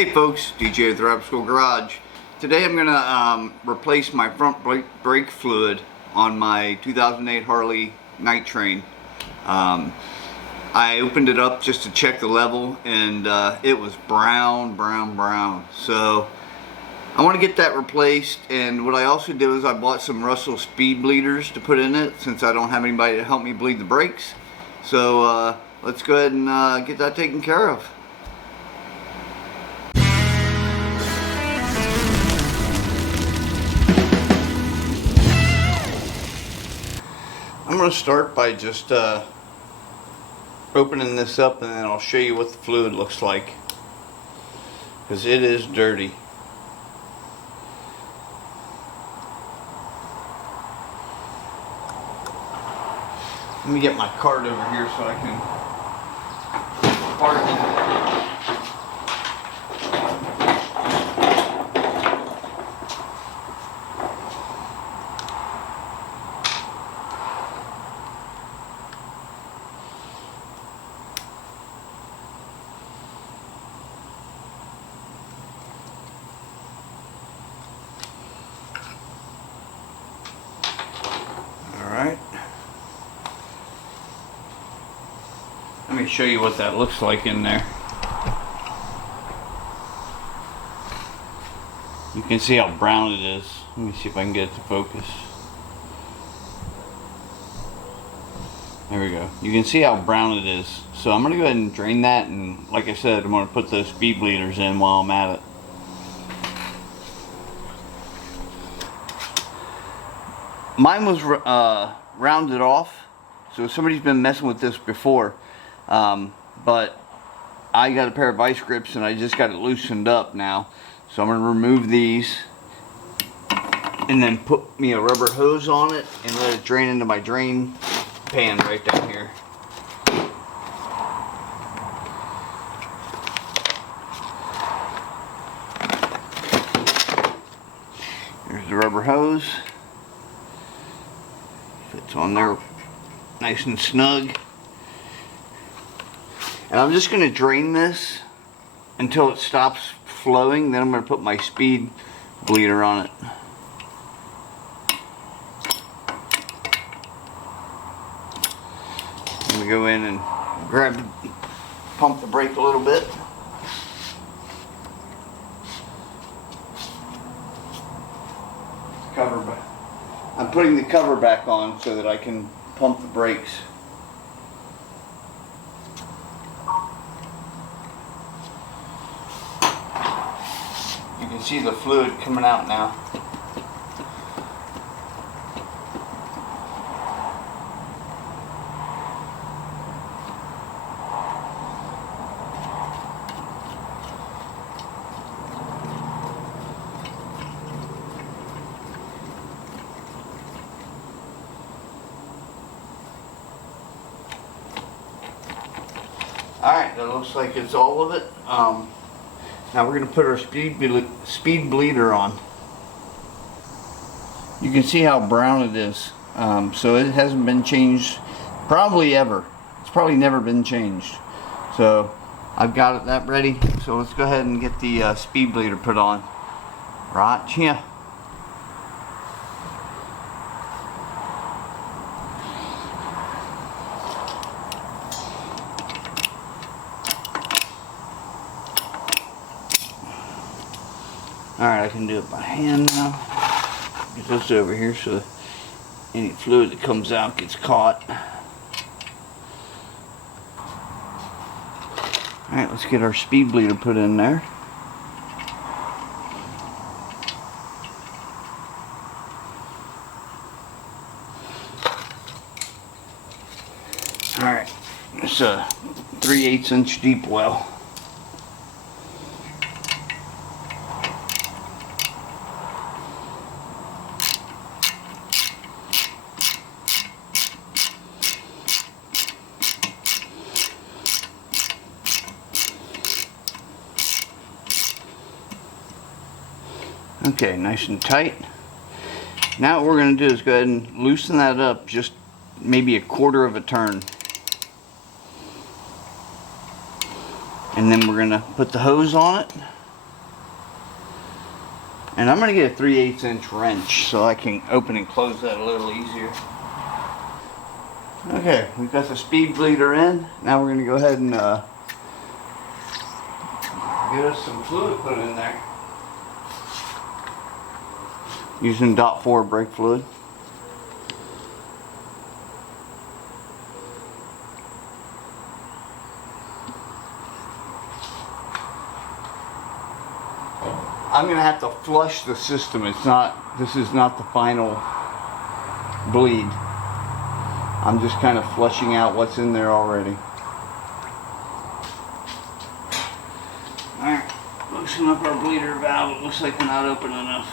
Hey folks, DJ at the rabidsquirrelgarage. Today I'm going to replace my front brake fluid on my 2008 Harley Night Train. I opened it up just to check the level, and it was brown. So I want to get that replaced, and what I also did is I bought some Russell Speedbleeders to put in it since I don't have anybody to help me bleed the brakes. So let's go ahead and get that taken care of. I'm going to start by just opening this up, and then I'll show you what the fluid looks like, because it is dirty. Let me get my cart over here so I can park it. Alright. Let me show you what that looks like in there. You can see how brown it is. Let me see if I can get it to focus. There we go. You can see how brown it is. So I'm going to go ahead and drain that, and like I said, I'm going to put those Speedbleeders in while I'm at it. Mine was rounded off, so somebody's been messing with this before. But I got a pair of vice grips and I just got it loosened up now. So I'm going to remove these and then put me a rubber hose on it and let it drain into my drain pan right down here. There's the rubber hose. Fits on there nice and snug. And I'm just going to drain this until it stops flowing. Then I'm going to put my Speedbleeder on it. I'm going to go in and pump the brake a little bit. Cover back. I'm putting the cover back on so that I can pump the brakes. You can see the fluid coming out now. Alright, that looks like it's all of it. Now we're going to put our Speedbleeder on. You can see how brown it is. So it hasn't been changed probably ever. It's probably never been changed. So I've got that ready. So let's go ahead and get the Speedbleeder put on. Right here. Alright, I can do it by hand now. Get this over here so any fluid that comes out gets caught. Alright, let's get our Speedbleeder put in there. Alright, it's a 3/8 inch deep well. Okay, nice and tight. Now what we're going to do is go ahead and loosen that up just maybe a quarter of a turn. And then we're going to put the hose on it. And I'm going to get a 3/8 inch wrench so I can open and close that a little easier. Okay, we've got the Speedbleeder in. Now we're going to go ahead and get us some fluid put in there. Using .4 brake fluid. I'm going to have to flush the system. This is not the final bleed. I'm just kind of flushing out what's in there already. Alright, loosen up our bleeder valve. It looks like we're not open enough.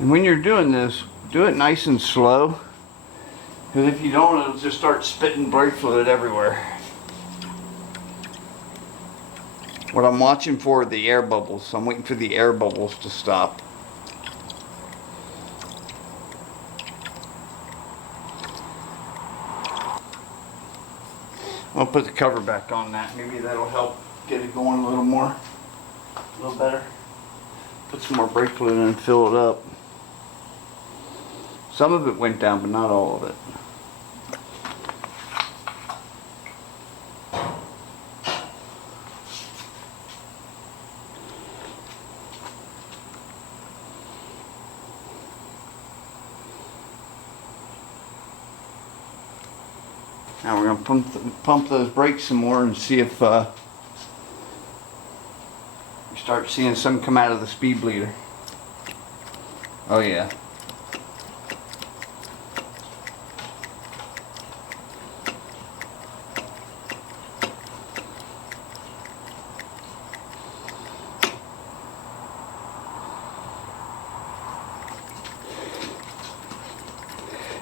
And when you're doing this, do it nice and slow. Because if you don't, it'll just start spitting brake fluid everywhere. What I'm watching for are the air bubbles. So I'm waiting for the air bubbles to stop. I'll put the cover back on that. Maybe that'll help get it going a little more. A little better. Put some more brake fluid in and fill it up. Some of it went down, but not all of it. Now we're going to pump those brakes some more and see if we start seeing some come out of the Speedbleeder. Oh yeah.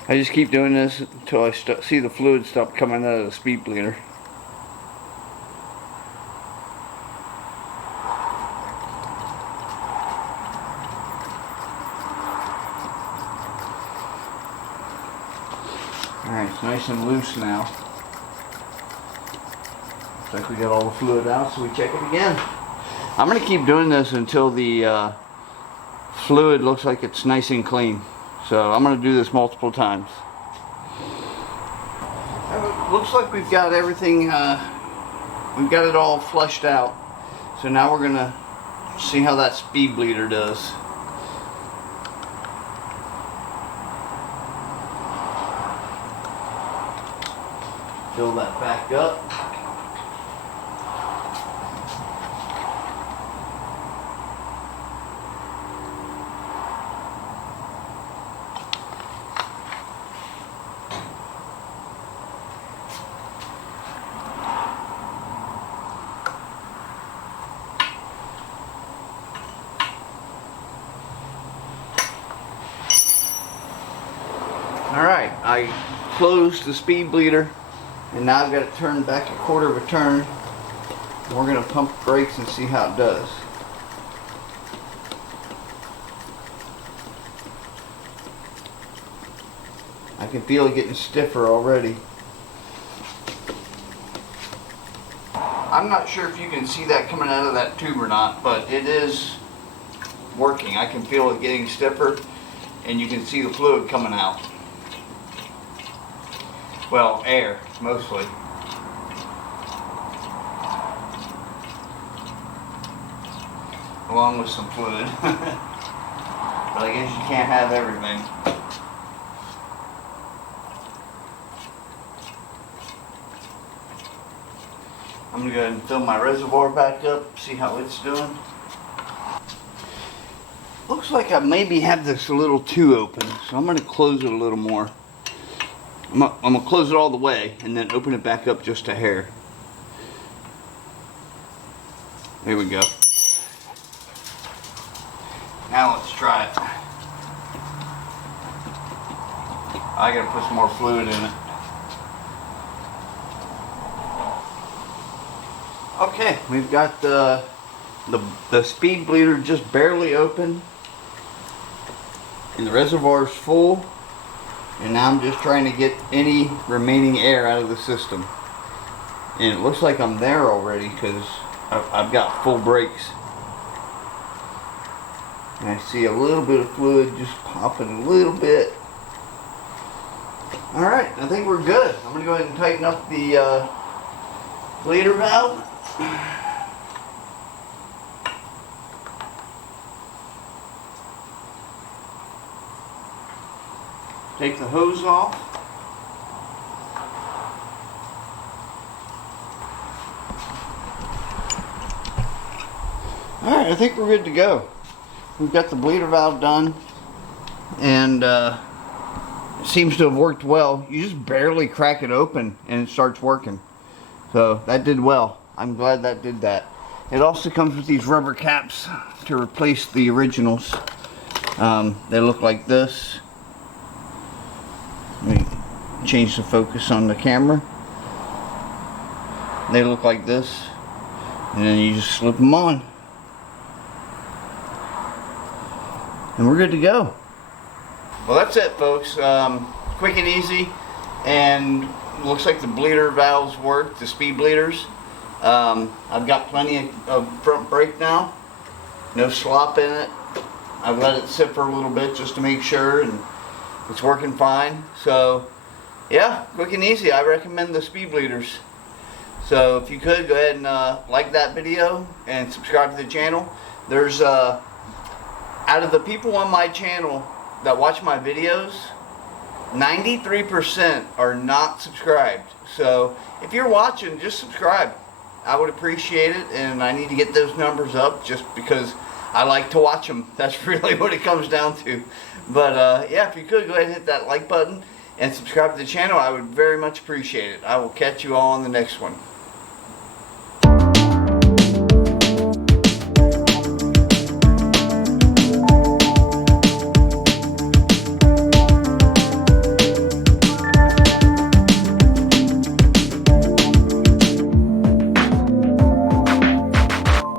I just keep doing this until I see the fluid stop coming out of the Speedbleeder. Alright, it's nice and loose now. Looks like we got all the fluid out, so we check it again. I'm going to keep doing this until the fluid looks like it's nice and clean. So I'm going to do this multiple times. Looks like we've got everything, we've got it all flushed out. So now we're going to see how that Speedbleeder does. Fill that back up. Alright, I closed the Speedbleeder and now I've got it turned back a quarter of a turn. And we're going to pump the brakes and see how it does. I can feel it getting stiffer already. I'm not sure if you can see that coming out of that tube or not, but it is working. I can feel it getting stiffer and you can see the fluid coming out. Well, air, mostly. Along with some fluid. But I guess you can't have everything. I'm going to go ahead and fill my reservoir back up, see how it's doing. Looks like I maybe have this a little too open, so I'm going to close it a little more. I'm going to close it all the way and then open it back up just a hair. There we go. Now let's try it. I got to put some more fluid in it. Okay, we've got the Speedbleeder just barely open and the reservoir is full. And now I'm just trying to get any remaining air out of the system. And it looks like I'm there already because I've got full brakes. And I see a little bit of fluid just popping a little bit. Alright, I think we're good. I'm going to go ahead and tighten up the bleeder valve. Take the hose off. Alright, I think we're good to go. We've got the bleeder valve done, and it seems to have worked well. You just barely crack it open and it starts working. So that did well. I'm glad that did that. It also comes with these rubber caps to replace the originals. They look like this. Let me change the focus on the camera. They look like this, and then you just slip them on, and we're good to go. Well, that's it, folks. Quick and easy, and looks like the bleeder valves work, the Speedbleeders. I've got plenty of front brake now, no slop in it. I've let it sit for a little bit just to make sure, and it's working fine. So yeah, quick and easy. I recommend the Speedbleeders. So if you could, go ahead and like that video and subscribe to the channel. There's out of the people on my channel that watch my videos, 93% are not subscribed. So if you're watching, just subscribe. I would appreciate it, and I need to get those numbers up just because I like to watch them. That's really what it comes down to. But yeah, if you could, go ahead and hit that like button and subscribe to the channel. I would very much appreciate it. I will catch you all on the next one.